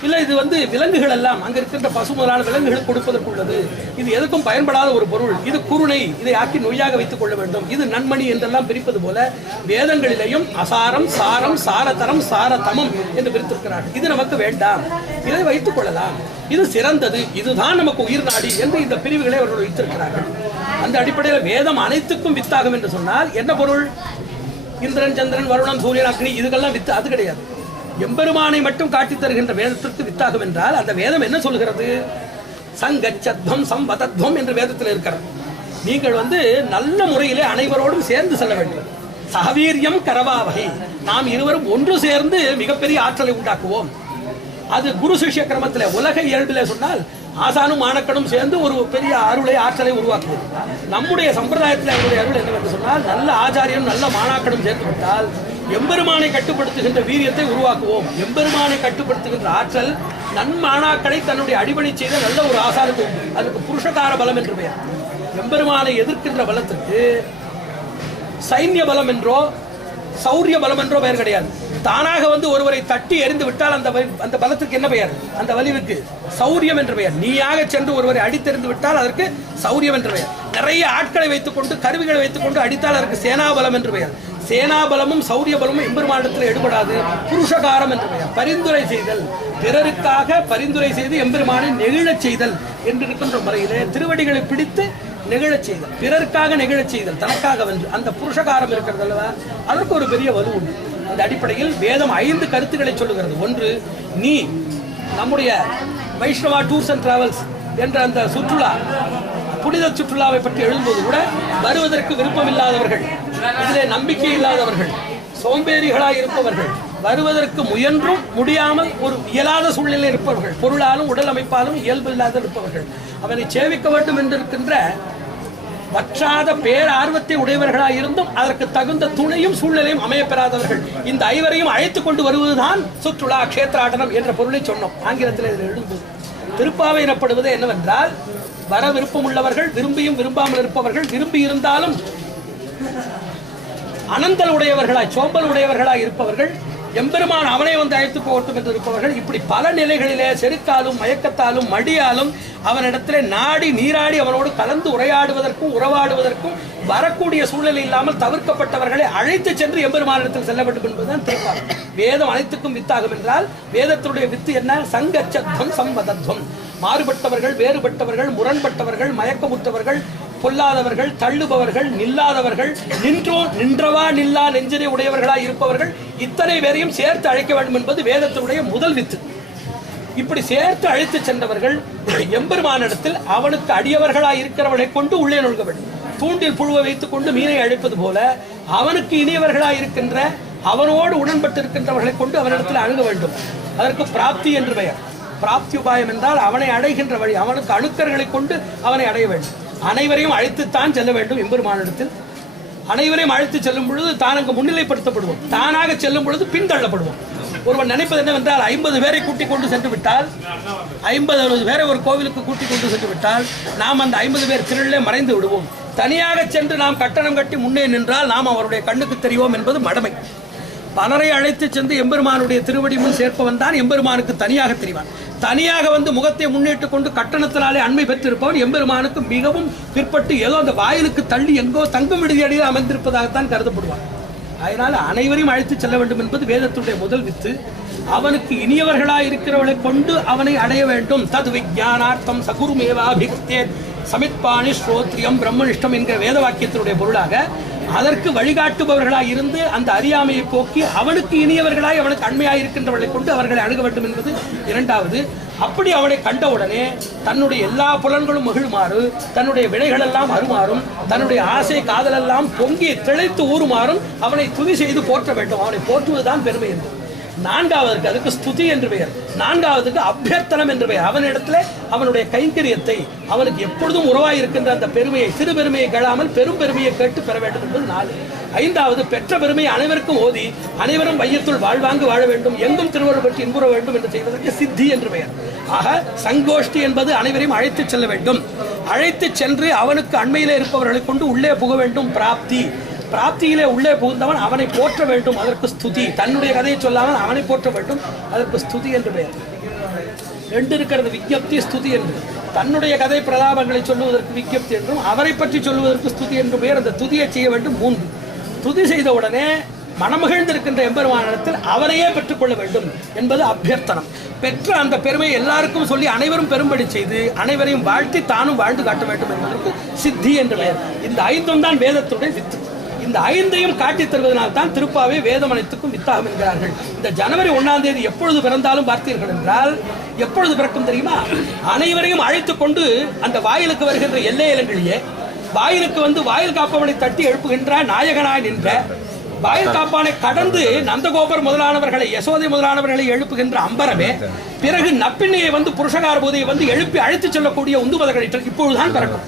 இல்லை இது விலங்குகள் எல்லாம் அங்க இருக்கின்ற பசு முதலான விலங்குகள் கொடுப்பதற்கு உள்ளது, இது எதுக்கும் பயன்படாத ஒரு பொருள், இது குருணை, இதை ஆக்கி நொய்யாக வைத்துக் கொள்ள வேண்டும், இது நன்மணி என்றெல்லாம் பிரிப்பது போல வேதங்களிலேயும் அசாரம், சாரம், சாரதரம், சாரதமம் என்று பிரித்திருக்கிறார்கள். இது நமக்கு வேண்டாம், இதை வைத்துக் கொள்ளலாம், இது சிறந்தது, இதுதான் நமக்கு உயிர் நாடி என்று இந்த பிரிவுகளை அவர்கள் வைத்திருக்கிறார்கள். அந்த அடிப்படையில் வேதம் அனைத்துக்கும் வித்தாகும் என்று சொன்னால் என்ன பொருள்? இந்திரன், சந்திரன், வருணன், சூரியன், அக்னி இதுக்கெல்லாம் வித்து அது கிடையாது. எம்பெருமானை மட்டும் காட்டித் தருகின்ற வேதத்திற்கு வித்தாகும் என்றால் அந்த வேதம் என்ன சொல்கிறது? சங்கச்சத்வம் சம்பதத்வம் என்று வேதத்தில் இருக்கிறது. நீங்கள் நல்ல முறையிலே அனைவரோடும் சேர்ந்து செல்ல வேண்டும். சகவீரியம் கரவாவகை, நாம் இருவரும் ஒன்று சேர்ந்து மிகப்பெரிய ஆற்றலை உண்டாக்குவோம். அது குரு சிஷ்ய கிரமத்தில் உலக இயல்பிலே சொன்னால் ஆசானும் மாணக்கனும் சேர்ந்து ஒரு பெரிய அருளை ஆற்றலை உருவாக்குவோம். நம்முடைய சம்பிரதாயத்தில் அவருடைய அருள் என்னவென்று சொன்னால் நல்ல ஆச்சாரியனும் நல்ல மாணாக்கனும் சேர்ந்து விட்டால் எம்பெருமானை கட்டுப்படுத்துகின்ற வீரியத்தை உருவாக்குவோம். எம்பெருமானை கட்டுப்படுத்துகின்ற ஆற்றல் நன்மாணாக்களை தன்னுடைய அடிபணி செய்த நல்ல ஒரு ஆசானுக்கு உண்டு. அதுக்கு புருஷகார பலம் என்று பெயர். எம்பெருமானை எதிர்க்கின்ற பலத்திற்கு சைன்ய பலம் என்றோ சௌரிய பலம் என்றோ பெயர் கிடையாது. தானாக ஒருவரை தட்டி எறிந்து விட்டால் அந்த பலத்துக்கு என்ன பெயர்? அந்த வலிவுக்கு சௌரியம் என்று பெயர். நீயாக சென்று ஒருவரை அடித்தெறிந்து விட்டால் அதற்கு சௌரியம் என்று பெயர். நிறைய ஆட்களை வைத்துக் கொண்டு கருவிகளை வைத்துக் கொண்டு அடித்தால் அதற்கு சேனாபலம் என்று பெயர். சேனாபலமும் சௌரிய பலமும் எம்பெருமானிடத்தில் எடுபடாது. புருஷகாரம் என்று பெயர். பரிந்துரை செய்தல், பிறருக்காக பரிந்துரை செய்து எம்பெருமானை நெகிழச் செய்தல் என்று இருக்கின்ற முறையிலே திருவடிகளை பிடித்து நெகிழச் செய்தல், பிறருக்காக நெகிழச் செய்தல், தனக்காக வென்று அந்த புருஷகாரம் இருக்கிறது அல்லவா, அதற்கு ஒரு பெரிய வலு உண்டு. அந்த அடிப்படையில் வேதம் 5 கருத்துக்களை சொல்லுகிறது. ஒன்று, நீ நம்முடைய வைஷ்ணவா டூர்ஸ் அண்ட் டிராவல்ஸ் என்ற அந்த சுற்றுலா புனித சுற்றுலாவை பற்றி எழுதும்போது கூட வருவதற்கு விருப்பமில்லாதவர்கள், இதிலே நம்பிக்கை இல்லாதவர்கள், சோம்பேறிகளாய் இருப்பவர்கள், வருவதற்கு முயன்றும் முடியாமல் ஒரு இயலாத சூழ்நிலை இருப்பவர்கள், பொருளாலும் உடல் அமைப்பாலும் இயல்பில்லாத இருப்பவர்கள், அவனை சேவிக்க வேண்டும் என்றிருக்கின்ற வற்றாத பேரார்வத்தை உடையவர்களாக இருந்தும் அதற்கு தகுந்த துணையும் சூழ்நிலையும் அமையப்பெறாதவர்கள், இந்த 5வரையும் அழைத்துக் கொண்டு வருவதுதான் சுற்றுலா கஷேத்ராடனம் என்ற பொருளை சொன்னோம். ஆங்கிலத்தில் இதில் எழுதும்போது திருப்பாவை எனப்படுவது என்னவென்றால் வர விருப்பம் உள்ளவர்கள், விரும்பியும் விரும்பாமல் இருப்பவர்கள், விரும்பி இருந்தாலும் அனந்தல் உடையவர்களாய் சோம்பல் உடையவர்களாய் இருப்பவர்கள், எம்பெருமான் அவனை வந்து அழைத்து போகட்டும் என்று இருப்பவர்கள் இப்படி பல நிலைகளிலே செருக்காலும் மயக்கத்தாலும் மடியாலும் அவனிடத்திலே நாடி நீராடி அவனோடு கலந்து உரையாடுவதற்கும் உறவாடுவதற்கும் வரக்கூடிய சூழ்நிலை இல்லாமல் தவிர்க்கப்பட்டவர்களை அழைத்து சென்று எம்பெருமானிடத்தில் செல்ல வேண்டும் என்பதுதான் திருப்பார். வேதம் அனைத்துக்கும் வித்தாகும் என்றால் வேதத்தினுடைய வித்து என்ன? சங்கச்சத்வம் சம்பதத்வம். மாறுபட்டவர்கள், வேறுபட்டவர்கள், முரண்பட்டவர்கள், மயக்கமுற்றவர்கள், பொல்லாதவர்கள், தள்ளுபவர்கள், நில்லாதவர்கள், நின்றவா நில்லா நெஞ்சனை உடையவர்களாய் இருப்பவர்கள், இத்தனை பேரையும் சேர்த்து அழைக்க வேண்டும் என்பது வேதத்தினுடைய முதல் வித்து. இப்படி சேர்த்து அழைத்து சென்றவர்கள் எம்பெருமானிடத்தில் அவனுக்கு அடியவர்களாய் இருக்கிறவர்களை கொண்டு உள்ளே நுழைய வேண்டும். தூண்டில் புழுவை வைத்துக் கொண்டு மீனை அழைப்பது போல அவனுக்கு இனியவர்களாய் இருக்கின்ற, அவனோடு உடன்பட்டு இருக்கின்றவர்களை கொண்டு அவனிடத்தில் அணுக வேண்டும். அதற்கு பிராப்தி என்று பெயர். பிராப்தி உபாயம் என்றால் அவனை அடைகின்ற வழி, அவனுக்கு அணுக்கர்களை கொண்டு அவனை அடைய வேண்டும். அனைவரையும் அழைத்துத்தான் செல்ல வேண்டும் எம்பெருமானிடத்தில். அனைவரையும் அழைத்து செல்லும் பொழுது தான் அங்கு முன்னிலைப்படுத்தப்படுவோம், தானாக செல்லும் பொழுது பின்தள்ளப்படுவோம். ஒருவன் நினைப்பது என்னவென்றால் 50 பேரை கூட்டிக் கொண்டு சென்று விட்டால், 50-60 பேரை ஒரு கோவிலுக்கு கூட்டிக் கொண்டு சென்று விட்டால் நாம் அந்த 50 பேர் திரளிலே மறைந்து விடுவோம். தனியாக சென்று நாம் கட்டணம் கட்டி முன்னே நின்றால் நாம் அவருடைய கண்ணுக்கு தெரிவோம் என்பது மடமை. பலரை அழைத்து சென்று எம்பெருமானுடைய திருவடி முன் சேர்ப்பவன் தான் எம்பெருமானுக்கு தனியாக தெரிவான். தனியாக வந்து முகத்தை முன்னிட்டுக் கொண்டு கட்டணத்தினாலே அண்மை பெற்றிருப்பவன் எம்பெருமானுக்கு மிகவும் பிற்பட்டு ஏதோ அந்த வாயிலுக்கு தள்ளி எங்கோ தங்கும் விடுதியடியில் அமர்ந்திருப்பதாகத்தான் கருதப்படுவான். அதனால் அனைவரையும் அழைத்து செல்ல வேண்டும் என்பது வேதத்துடைய முதல் வித்து. அவனுக்கு இனியவர்களாய் இருக்கிறவர்களை கொண்டு அவனை அடைய வேண்டும். தது விஜயானார்த்தம் சகுருமேவாபிக்தே சமித்பாணி ஸ்ரோத்ரியம் பிரம்மனிஷ்டம் என்கிற வேத வாக்கியத்தினுடைய பொருளாக அதற்கு வழிகாட்டுபவர்களாய் இருந்து அந்த அறியாமையை போக்கி அவனுக்கு இனியவர்களாய் அவனுக்கு அண்மையாய் இருக்கின்றவர்களை கொண்டு அவர்களை அணுக வேண்டும் என்பது இரண்டாவது. அப்படி அவனை கண்டவுடனே தன்னுடைய எல்லா புலன்களும் மகிழுமாறு, தன்னுடைய வினைகள் எல்லாம் அருமாறும், தன்னுடைய ஆசை காதலெல்லாம் பொங்கி திளைத்து ஊறுமாறும் அவனை துதி செய்து போற்ற வேண்டும். அவனை போற்றுவதுதான் பெருமை என்று. நான்காவதுக்கு அதுக்கு ஸ்துதி என்று பெயர். நான்காவதுக்கு அபியர்த்தனம் என்று பெயர். அவனிடத்துல அவனுடைய கைங்கரியத்தை, அவனுக்கு எப்பொழுதும் உறவாய் இருக்கின்ற அந்த பெருமையை, சிறு பெருமையை கேளாமல் பெரும் பெருமையை கேட்டு பெற வேண்டும் என்பது 4. ஐந்தாவது, பெற்ற பெருமையை அனைவருக்கும் ஓதி அனைவரும் வையத்துள் வாழ்வாங்கு வாழ வேண்டும், எங்கும் திருவருள் பெற்று இன்புற வேண்டும் என்று செய்வதற்கு சித்தி என்று பெயர். ஆக சங்கோஷ்டி என்பது அனைவரையும் அழைத்து செல்ல வேண்டும். அழைத்து சென்று அவனுக்கு அண்மையிலே இருப்பவர்களை கொண்டு உள்ளே புக வேண்டும். பிராப்தி. பிராப்தியிலே உள்ளே புகுந்தவன் அவனை போற்ற வேண்டும், அதற்கு ஸ்துதி. தன்னுடைய கதையை சொல்லாமல் அவனை போற்ற வேண்டும், அதற்கு ஸ்துதி என்று பெயர். 2 இருக்கிறது, விஜப்தி ஸ்துதி என்று. தன்னுடைய கதை பிரதாபங்களை சொல்லுவதற்கு விஜப்தி என்றும், அவரை பற்றி சொல்லுவதற்கு ஸ்துதி என்று பெயர். அந்த துதியை செய்ய வேண்டும். 3. துதி செய்த உடனே மனமகிழ்ந்திருக்கின்ற எம்பெருமானிடத்தில் அவனையே பெற்றுக்கொள்ள வேண்டும் என்பது அபியர்த்தனம். பெற்ற அந்த பெருமையை எல்லாருக்கும் சொல்லி அனைவரும் பெரும்படி செய்து அனைவரையும் வாழ்த்தி தானும் வாழ்ந்து காட்ட வேண்டும் என்பதற்கு சித்தி என்று பெயர். இந்த 5 தான் வேதத்துடைய வித்து. இந்த 5ஐயும் காட்டித் தருவதனால் தான் திருப்பாவை வேதம் அனைத்துக்கும் வித்தாகும் என்கிறார்கள். இந்த ஜனவரி 1ஆம் தேதி எப்பொழுது பிறந்தாலும் பார்த்தீர்கள் என்றால் எப்பொழுது பிறக்கும் தெரியுமா? அனைவரையும் அழைத்து கொண்டு அந்த வாயிலுக்கு வருகின்ற எல்லையிலங்களிலே வாயிலுக்கு வந்து வாயில் காப்பவனை தட்டி எழுப்புகின்ற நாயகனாய் நின்ற, வாயில் காப்பானை கடந்து நந்தகோபர் முதலானவர்களை, யசோதை முதலானவர்களை எழுப்புகின்ற அம்பரமே, பிறகு நப்பிண்ணையை வந்து புருஷகார பூதையை வந்து எழுப்பி அழைத்து செல்லக்கூடிய உந்துபதகளில் இப்பொழுதுதான் பிறக்கும்.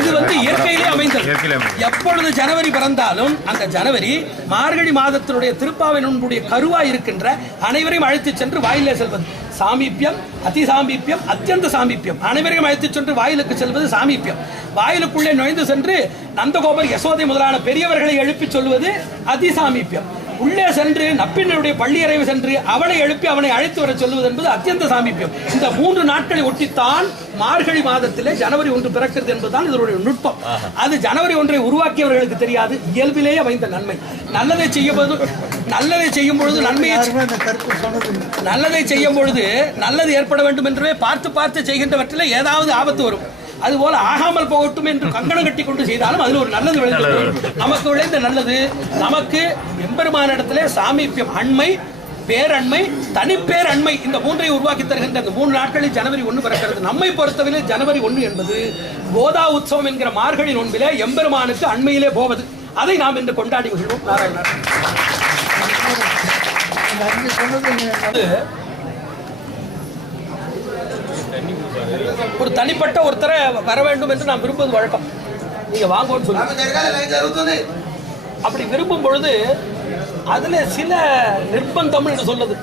இது வந்து இயற்கையிலே அமைந்தது. எப்பொழுது ஜனவரி பிறந்தாலும் அந்த ஜனவரி மார்கழி மாதத்தினுடைய திருப்பாவை நோன்புடைய கருவாய் இருக்கின்ற அனைவரையும் அழைத்து சென்று வாயிலே செல்வது சாமீபியம், அதிசாமீபியம், அத்தியந்த சாமீபியம். அனைவரையும் அழைத்து சென்று வாயிலுக்கு செல்வது சாமீபியம். வாயிலுக்குள்ளே நுழைந்து சென்று நந்தகோபர் யசோதை முதலான பெரியவர்களை எழுப்பி சொல்வது அதிசாமீபியம். உள்ளே சென்று நப்பினுடைய பள்ளியறைவு சென்று அவனை எழுப்பி அவனை அழைத்து வர சொல்லுவது என்பது அத்தியந்த சாமீபியம். இந்த 3 நாட்களை ஒட்டித்தான் மார்கழி மாதத்திலே ஜனவரி 1 பிறக்கிறது என்பதுதான் இதனுடைய நுட்பம். அது ஜனவரி 1ஐ உருவாக்கியவர்களுக்கு தெரியாது. இயல்பிலேயே அமைந்த நன்மை. நல்லதை செய்யும் பொழுது நன்மையை, நல்லதை செய்யும் பொழுது நல்லது ஏற்பட வேண்டும் என்றே பார்த்து பார்த்து செய்கின்றவற்றில் ஏதாவது ஆபத்து வரும். அதுபோல ஆகாமல் போகட்டும் என்று கங்கணம் கட்டி கொண்டு செய்தாலும் அதில் ஒரு நல்லது விளைந்தது. நமக்கு விளைந்த நல்லது, நமக்கு எம்பெருமானிடத்திலே சாமீபியம், அண்மை, பேரண்மை, தனிப்பேரண்மை, இந்த 3ஐ உருவாக்கி தருகின்ற இந்த 3 நாட்களில் ஜனவரி 1 பிறக்கிறது. நம்மை பொறுத்தவரை ஜனவரி 1 என்பது கோதா உற்சவம் என்கிற மார்கழி நோன்பிலே எம்பெருமானுக்கு அண்மையிலே போவது. அதை நாம் இன்று கொண்டாடி மகிழ்வோம். நாராயணர் ஒரு தனிப்பட்ட ஒருத்தரை வர வேண்டும் என்று நாம் விரும்புவது வழக்கம். நீங்க வாங்கன்னு சொல்லி அப்படி விரும்பும் பொழுது அதுல சில நிர்பந்தம் என்று சொல்லுது.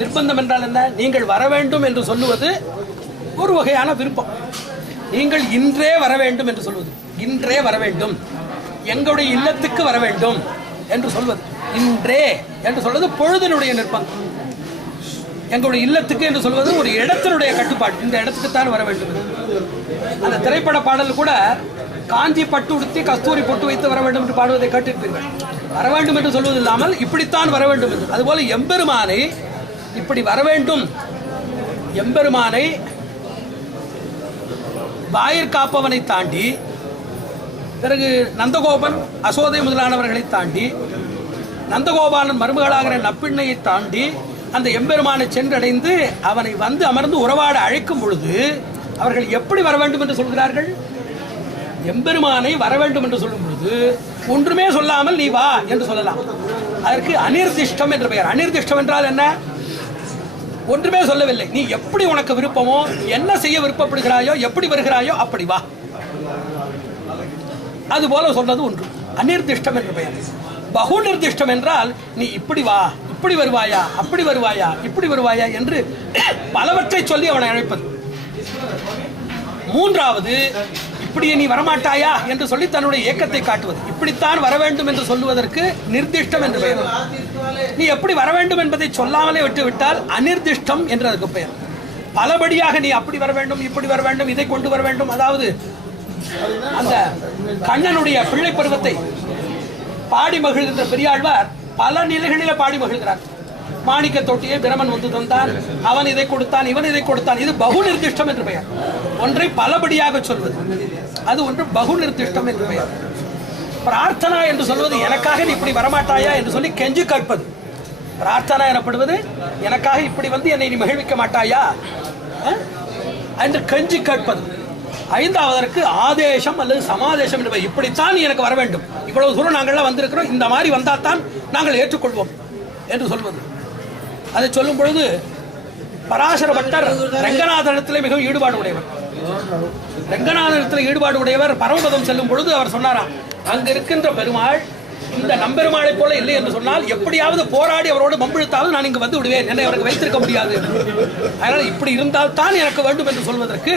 நிர்பந்தம் என்றால் என்ன? நீங்கள் வர வேண்டும் என்று சொல்லுவது ஒரு வகையான விருப்பம். நீங்கள் இன்றே வர வேண்டும் என்று சொல்வது, இன்றே வர வேண்டும், எங்களுடைய இல்லத்துக்கு வர வேண்டும் என்று சொல்வது. இன்றே என்று சொல்வது பொழுதினுடைய நிர்பந்தம். எங்களுடைய இல்லத்துக்கு என்று சொல்வது ஒரு இடத்தினுடைய கட்டுப்பாடு. இந்த இடத்துக்குத்தான் வர வேண்டும். அந்த திரைப்பட பாடல் கூட காஞ்சி பட்டு உடுத்தி கஸ்தூரி பொட்டு வைத்து வர வேண்டும் என்று பாடுவதை கேட்டிருப்பீர்கள். வர வேண்டும் என்று சொல்வது இல்லாமல் இப்படித்தான் வர வேண்டும் என்று. அதுபோல எம்பெருமானை இப்படி வர வேண்டும், எம்பெருமானை வாயிற்காப்பவனை தாண்டி, பிறகு நந்தகோபன் அசோதை முதலானவர்களை தாண்டி, நந்தகோபாலன் மருமகளாகிற நப்பிண்ணையை தாண்டி அந்த எம்பெருமானை சென்றடைந்து அவனை வந்து அமர்ந்து உறவாட அழைக்கும் பொழுது அவர்கள் எப்படி வர வேண்டும் என்று சொல்கிறார்கள்? எம்பெருமானை வர வேண்டும் என்று சொல்லும் பொழுது ஒன்றுமே சொல்லாமல் நீ வா என்று சொல்லலாம். அதற்கு அநிர்திஷ்டம் என்று பெயர். அநிர்திஷ்டம் என்றால் என்ன? ஒன்றுமே சொல்லவில்லை. நீ எப்படி உனக்கு விருப்பமோ, என்ன செய்ய விருப்பப்படுகிறாயோ, எப்படி வருகிறாயோ அப்படி வா. அதுபோல சொன்னது ஒன்று. அநிர்திஷ்டம் என்று பெயர். பகு நிர்திஷ்டம் என்றால் நீ இப்படி வா, இப்படி வருவாயா, அப்படி வருவாயா, இப்படி வருவாயா என்று பலவற்றை சொல்லி அவனை அழைப்பது. மூன்றாவது, இப்படியே நீ வரமாட்டாயா என்று சொல்லி தன்னுடைய ஏக்கத்தை காட்டுவது. இப்படித்தான் வர வேண்டும் என்று சொல்லுவதற்கு நிர்திஷ்டம் என்று பெயர். நீ எப்படி வர வேண்டும் என்பதை சொல்லாமலே விட்டுவிட்டால் அநிர்திஷ்டம் என்று அதுக்கு பெயர். பலபடியாக நீ அப்படி வர வேண்டும், இப்படி வர வேண்டும், இதை கொண்டு வர வேண்டும். அதாவது அந்த கண்ணனுடைய பிள்ளை பருவத்தை பாடி மகிழ்கின்ற பெரியாழ்வார் பல நிலைகளில பாடி மகிழ்கிறார். மாணிக்க தொட்டியை பிரமன் வந்து தந்தான், அவன் இதை கொடுத்தான், இவன் இதை கொடுத்தான். இது பகு நிர்திஷ்டம் என்று பெயர். ஒன்றை பலபடியாக சொல்வது, அது ஒன்று பகு நிர்திஷ்டம் என்று பெயர். பிரார்த்தனா என்று சொல்வது எனக்காக நீ இப்படி வரமாட்டாயா என்று சொல்லி கெஞ்சி கேட்பது. பிரார்த்தனா எனப்படுவது எனக்காக இப்படி வந்து என்னை நீ மகிழ்விக்க மாட்டாயா என்று கெஞ்சி கேட்பது. ஐந்தாவதற்கு ஆதேசம் அல்லது சமாதேசம் என்று பெயர். இப்படித்தான் நீ எனக்கு வர வேண்டும், இவ்வளவு தூரம் நாங்கள்லாம் வந்திருக்கிறோம், இந்த மாதிரி வந்தால் தான் நாங்கள் ஏற்றுக்கொள்வோம் என்று சொல்வது. அதை சொல்லும் பொழுது பராசர பட்டர் ரங்கநாதனிடத்தில் மிகவும் ஈடுபாடு உடையவர். ரங்கநாதனிடத்தில் ஈடுபாடு உடையவர் பரமபதம் செல்லும் பொழுது அவர் சொன்னாராம், அங்கு இருக்கின்ற பெருமாள் இந்த நம்பெருமாளை போல இல்லை என்று சொன்னால் எப்படியாவது போராடி அவரோடு மம்பிழுத்தாவது நான் இங்கு வந்து விடுவேன், என்னை அவருக்கு வைத்திருக்க முடியாது. அதனால் இப்படி இருந்தால் தான் எனக்கு வேண்டும் என்று சொல்வதற்கு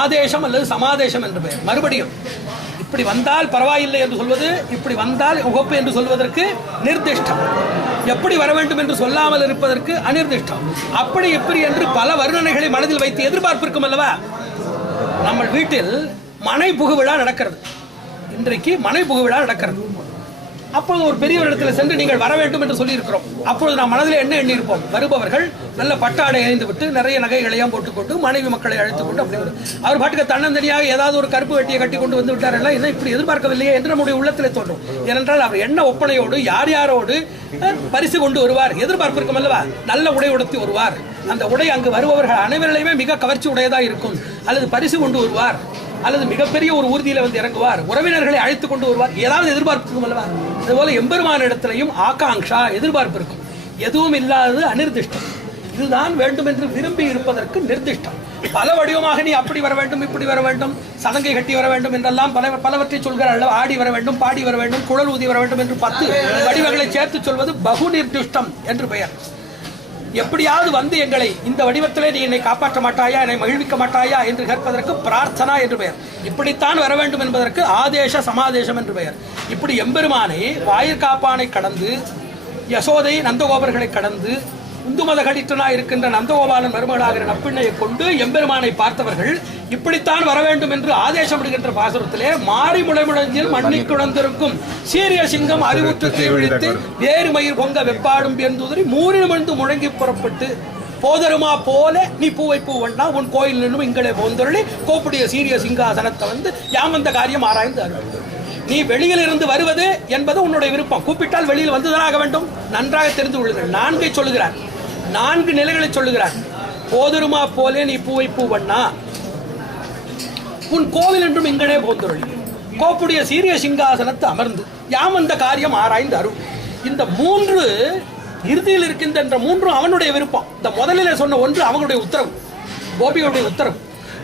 ஆதேசம் அல்லது சமாதேசம் என்று பெயர். மறுபடியும் இப்படி வந்தால் பரவாயில்லை என்று சொல்வது, இப்படி வந்தால் உகப்பு என்று சொல்வதற்கு நிர்திஷ்டம். எப்படி வர வேண்டும் என்று சொல்லாமல் இருப்பதற்கு அநிர்திஷ்டம். அப்படி இப்படி என்று பல வர்ணனைகளை மனதில் வைத்து எதிர்பார்ப்பிருக்கும் அல்லவா? நம்ம வீட்டில் மனை புகு விழா நடக்கிறது. இன்றைக்கு மனை புகு விழா நடக்கிறது. அப்பொழுது ஒரு பெரியவரிடத்தில் சென்று நீங்கள் வர வேண்டும் என்று சொல்லி இருக்கிறோம். அப்பொழுது நாம் மனதில் என்ன எண்ணி இருப்போம்? வருபவர்கள் நல்ல பட்டாடை அணிந்து விட்டு நிறைய நகைகளையும் போட்டுக்கொண்டு மனைவி மக்களை அழைத்துக் கொண்டு அப்படி அவர் பாட்டுக்கு தன்னந்தனியாக ஏதாவது ஒரு கருப்பு வெட்டியை கட்டி கொண்டு வந்து விட்டார்கள், என்ன இப்படி எதிர்பார்க்கவில்லையே என்று நம்முடைய உள்ளத்தில் தோன்றும். ஏனென்றால் அவர் என்ன ஒப்பனையோடு யார் யாரோடு பரிசு கொண்டு வருவார் எதிர்பார்ப்பு இருக்கும் அல்லவா? நல்ல உடை உடுத்தி வருவார். அந்த உடை அங்கு வருபவர்கள் அனைவரிலையுமே மிக கவர்ச்சி உடையதாக இருக்கும். அல்லது பரிசு கொண்டு வருவார், அல்லது மிகப்பெரிய ஒரு ஊர்தியில வந்து இறங்குவார், உறவினர்களை அழைத்துக் கொண்டு வருவார். ஏதாவது எதிர்பார்ப்பு இருக்கும் அல்லவா? அதுபோல எம்பெருமான இடத்திலையும் ஆகாங்ஷா எதிர்பார்ப்பு இருக்கும். எதுவும் இல்லாதது அநிர்திஷ்டம். இதுதான் வேண்டும் என்று விரும்பி இருப்பதற்கு நிர்திஷ்டம். பல வடிவமாக நீ அப்படி வர வேண்டும், இப்படி வர வேண்டும், சலங்கை கட்டி வர வேண்டும் என்றெல்லாம் பலவற்றை சொல்கிறார் அல்லவா? ஆடி வர வேண்டும், பாடி வர வேண்டும், குழல் ஊதி வர வேண்டும் என்று 10 வடிவங்களை சேர்த்து சொல்வது பகு நிர்திஷ்டம் என்று பெயர். எப்படியாவது வந்து எங்களை இந்த வடிவத்திலே நீ என்னை காப்பாற்ற மாட்டாயா, என்னை மகிழ்விக்க மாட்டாயா என்று கேட்பதற்கு பிரார்த்தனா என்று பெயர். இப்படித்தான் வர வேண்டும் என்பதற்கு ஆதேச சமாதேசம் என்று பெயர். இப்படி எம்பெருமானை வாயிற்காப்பானை கடந்து, யசோதை நந்தகோபர்களை கடந்து, உந்துமத கடித்தனாய் இருக்கின்ற நந்தகோபாலன் மருமகளாகிற நப்பிண்ணையை கொண்டு எம்பெருமானை பார்த்தவர்கள் இப்படித்தான் வர வேண்டும் என்று ஆதேசம் விடுகின்ற பாசுரத்திலே மாறி முளைமுழஞ்சில் மண்ணி குழந்திருக்கும் சீரிய சிங்கம் அறிவுற்றத்தை விழித்து வேறு மயிர் பொங்க வெப்பாடும் பெருந்துதறி மூரினமிழ்ந்து முழங்கி புறப்பட்டு போதருமா போல நீ பூவை பூவண்ணா உன் கோயில் நின்னும் இங்களே போந்தொருளி கோப்புடைய சீரிய சிங்காசனத்தை வந்து யாமந்த காரியம் ஆராய்ந்து அருள். நீ வெளியில் இருந்து வருவது என்பது உன்னுடைய விருப்பம். கூப்பிட்டால் வெளியில் வந்துதானாக வேண்டும். நன்றாக தெரிந்து கொள்ளுங்கள். 4 சொல்லுகிறார், 4 நிலைகளை சொல்லுகிறார். போதருமா போலே நீ பூவை பூவண்ணா உன் கோவில் என்றும் இங்கனே போந்தொருளி கோப்புடைய சீரிய சிங்காசனத்தை அமர்ந்து யாமந்த காரியம் ஆராய்ந்து அருள். இந்த 3 இறுதியில் இருக்கின்ற 3 அவனுடைய விருப்பம். இந்த முதலில் சொன்ன 1 அவனுடைய உத்தரவு, கோபிகளுடைய உத்தரவு.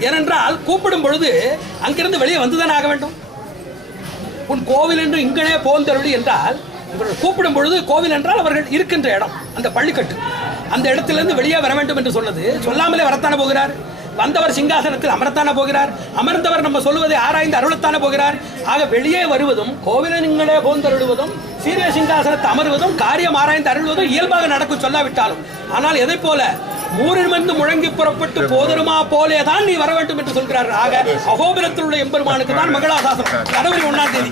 ஏனென்றால் கூப்பிடும் பொழுது அங்கிருந்து வெளியே வந்துதான் ஆக வேண்டும். உன் கோவில் என்று இங்கனே போந்தருளி என்றால் இவர்கள் கூப்பிடும் பொழுது கோவில் என்றால் அவர்கள் இருக்கின்ற இடம், அந்த பள்ளிக்கட்டு, அந்த இடத்திலிருந்து வெளியே வர வேண்டும் என்று சொன்னது. சொல்லாமலே வரத்தானே போகிறார். வந்தவர் சிங்காசனத்தில் அமரத்தானே போகிறார். அமர்ந்தவர் நம்ம சொல்லுவதை ஆராய்ந்து அருளத்தானே போகிறார். ஆக வெளியே வருவதும் கோவிலின் இங்கனே போந்தருளுவதும் சீரிய சிங்காசனத்தை அமர்வதும் காரியம் ஆராய்ந்து அருள்வதும் இயல்பாக நடக்கும் சொல்லாவிட்டாலும், ஆனால் எதை போல மூரிலிருந்து முழங்கி புறப்பட்டு போதருமா போலேதான் நீ வர வேண்டும் என்று சொல்கிறார்கள். ஆக அகோபிலத்தில் உள்ள எம்பெருமானுக்கு தான் மங்களாசாசனம் ஜனவரி 1ஆம் தேதி.